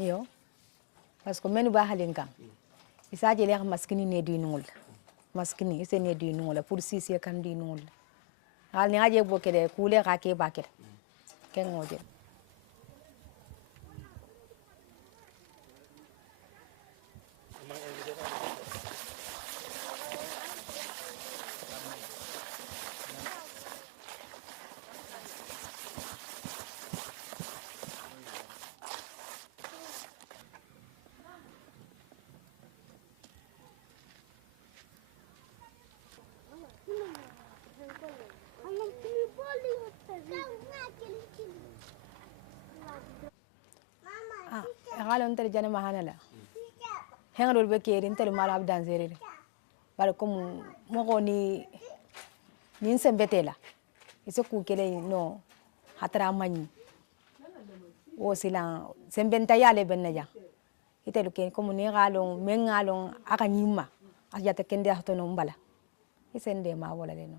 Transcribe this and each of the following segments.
Yo, parce que menu ba halin kan. Isa je le maskini ne du nul. Maskini ise ne du nul pour sisi kan du nul. Hal ni aje bo kede kule ka ke ba kede. Ken ngoje. Halon tel jana mahanala. Hengol be kerin tel malab danzere. Bare comme mo ni sembetela. Ise ku kele no hatra mani. O silan sembenta yale benja. Itelu ke comme ni galon mengalon aka nyima. Ajata kende hatono mbala. Isende ma wala le no.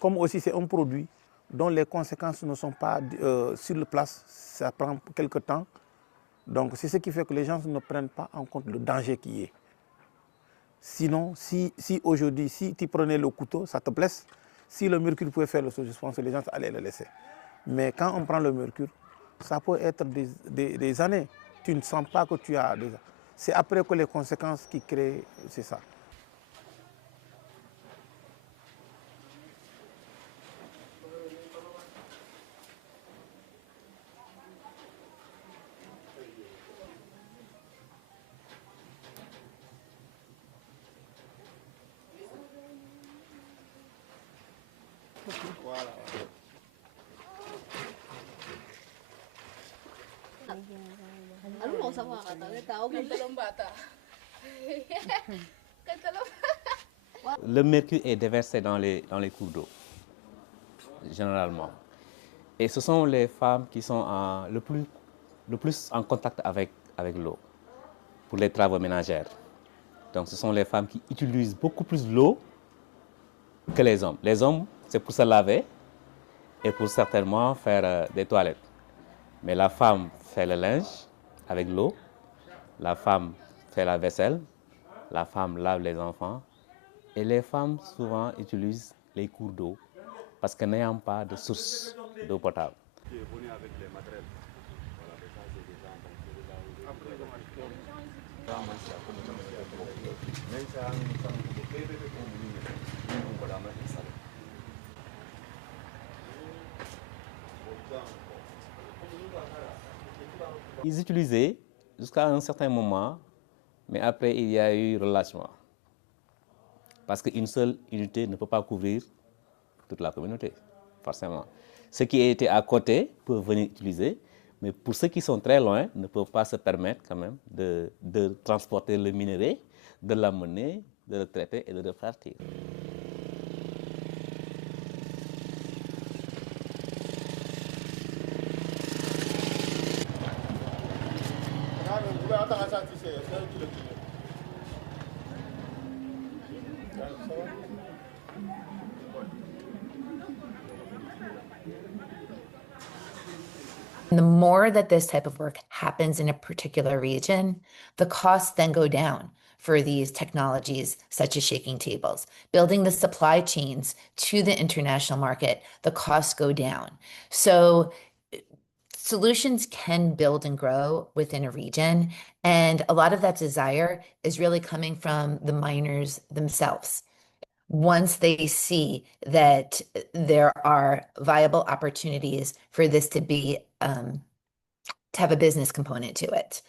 Comme aussi c'est un produit dont les conséquences ne sont pas sur le place, ça prend quelque temps. Donc c'est ce qui fait que les gens ne prennent pas en compte le danger qui est. Sinon, si aujourd'hui, si tu prenais le couteau, ça te blesse. Si le mercure pouvait faire le chose, je pense que les gens allaient le laisser. Mais quand on prend le mercure, ça peut être des années. Tu ne sens pas que tu as déjà. C'est après que les conséquences qui créent, c'est ça. Voilà. Le mercure est déversé dans les cours d'eau, généralement. Et ce sont les femmes qui sont le plus en contact avec l'eau pour les travaux ménagers. Donc ce sont les femmes qui utilisent beaucoup plus l'eau que les hommes. Les hommes, c'est pour se laver et pour certainement faire des toilettes. Mais la femme fait le linge avec l'eau, la femme fait la vaisselle, la femme lave les enfants et les femmes souvent utilisent les cours d'eau parce que n'ayant pas de source d'eau potable. Ils utilisaient jusqu'à un certain moment, mais après il y a eu relâchement. Parce qu'une seule unité ne peut pas couvrir toute la communauté, forcément. Ceux qui étaient à côté peuvent venir utiliser, mais pour ceux qui sont très loin, ne peuvent pas se permettre quand même de transporter le minerai, de l'amener, de le traiter et de le repartir. The more that this type of work happens in a particular region, the costs then go down for these technologies such as shaking tables. Building the supply chains to the international market, the costs go down. So solutions can build and grow within a region. And a lot of that desire is really coming from the miners themselves. Once they see that there are viable opportunities for this to be, to have a business component to it.